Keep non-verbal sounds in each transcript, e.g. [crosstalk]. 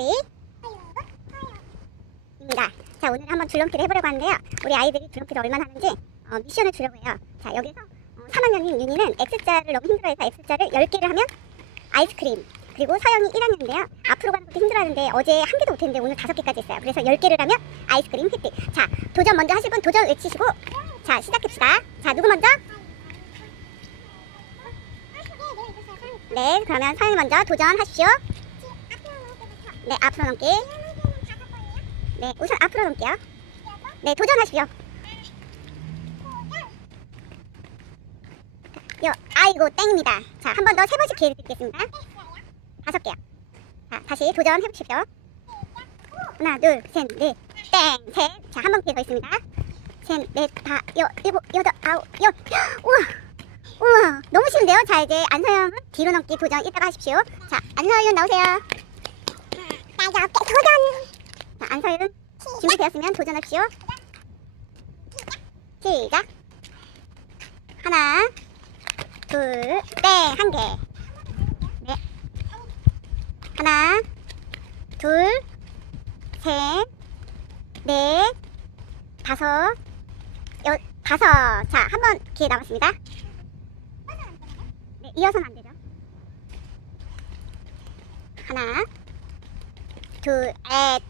우리 입니다. 자 오늘 한번 줄넘기를 해보려고 하는데요. 우리 아이들이 줄넘기를 얼마나 하는지 어, 미션을 주려고 해요. 자 여기서 어, 3학년인 윤희는 X자를 너무 힘들어해서 X자를 10개를 하면 아이스크림 그리고 서영이 1학년인데요. 앞으로 가는 것도 힘들어하는데 어제 한 개도 못했는데 오늘 5개까지 했어요. 그래서 10개를 하면 아이스크림 획득. 자 도전 먼저 하실 분 도전 외치시고 자 시작합시다. 자 누구 먼저? 네 그러면 서영이 먼저 도전하십시오. 네, 앞으로 넘기. 네, 우선 앞으로 넘게요. 네, 도전하십시오. 요, 아이고, 땡입니다. 자, 한 번 더 세 번씩 기회를 드리겠습니다. 다섯 개요. 자, 다시 도전해 보십시오. 하나, 둘, 셋, 넷, 땡, 셋. 자, 한 번 기회 더 있습니다. 셋, 넷, 다, 여, 일곱, 여덟, 아홉, 열. [gasps] 우와! 우와! 너무 쉬운데요? 자, 이제 안서영은 뒤로 넘기 도전 이따가 하십시오. 자, 안서영 나오세요. 나 여섯 개 안서윤 준비되었으면 도전하십시오. 시작. 하나, 둘, 땡, 한 개. 네. 하나, 둘, 셋, 넷, 다섯, 여, 다섯. 자, 한 번 기회 남았습니다. 네, 이어서는 안 되죠. 하나, 둘, 에,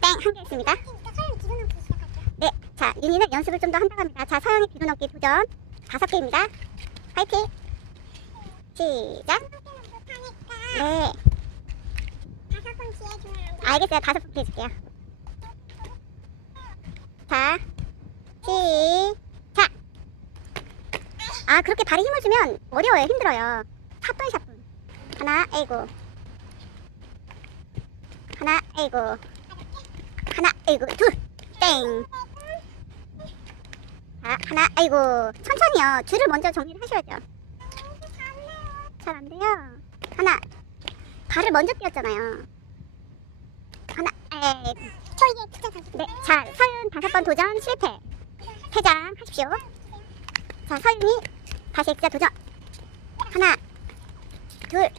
땡, 한개 했습니다. 네, 자, 윤희는 연습을 좀 더 한다고 합니다. 자, 서영이 뒤로 넘기 도전. 다섯 개입니다. 화이팅! 시작! 네, 알겠어요. 다섯 번 기회 줄게요. 자, 시작! 아, 그렇게 발에 힘을 주면 어려워요. 힘들어요. 사뿐사뿐. 하나, 에이고. 에이고. 하나, 에이고. 둘, 땡. 자, 하나, 아이고. 천천히요. 줄을 먼저 정리를 하셔야죠. 잘 안 돼요. 하나. 발을 먼저 띄었잖아요. 하나, 에이. 네, 자, 서윤 다섯 번 도전 실패. 퇴장 하십시오. 자, 서윤이 다시 액자 도전. 하나, 둘,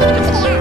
Yeah.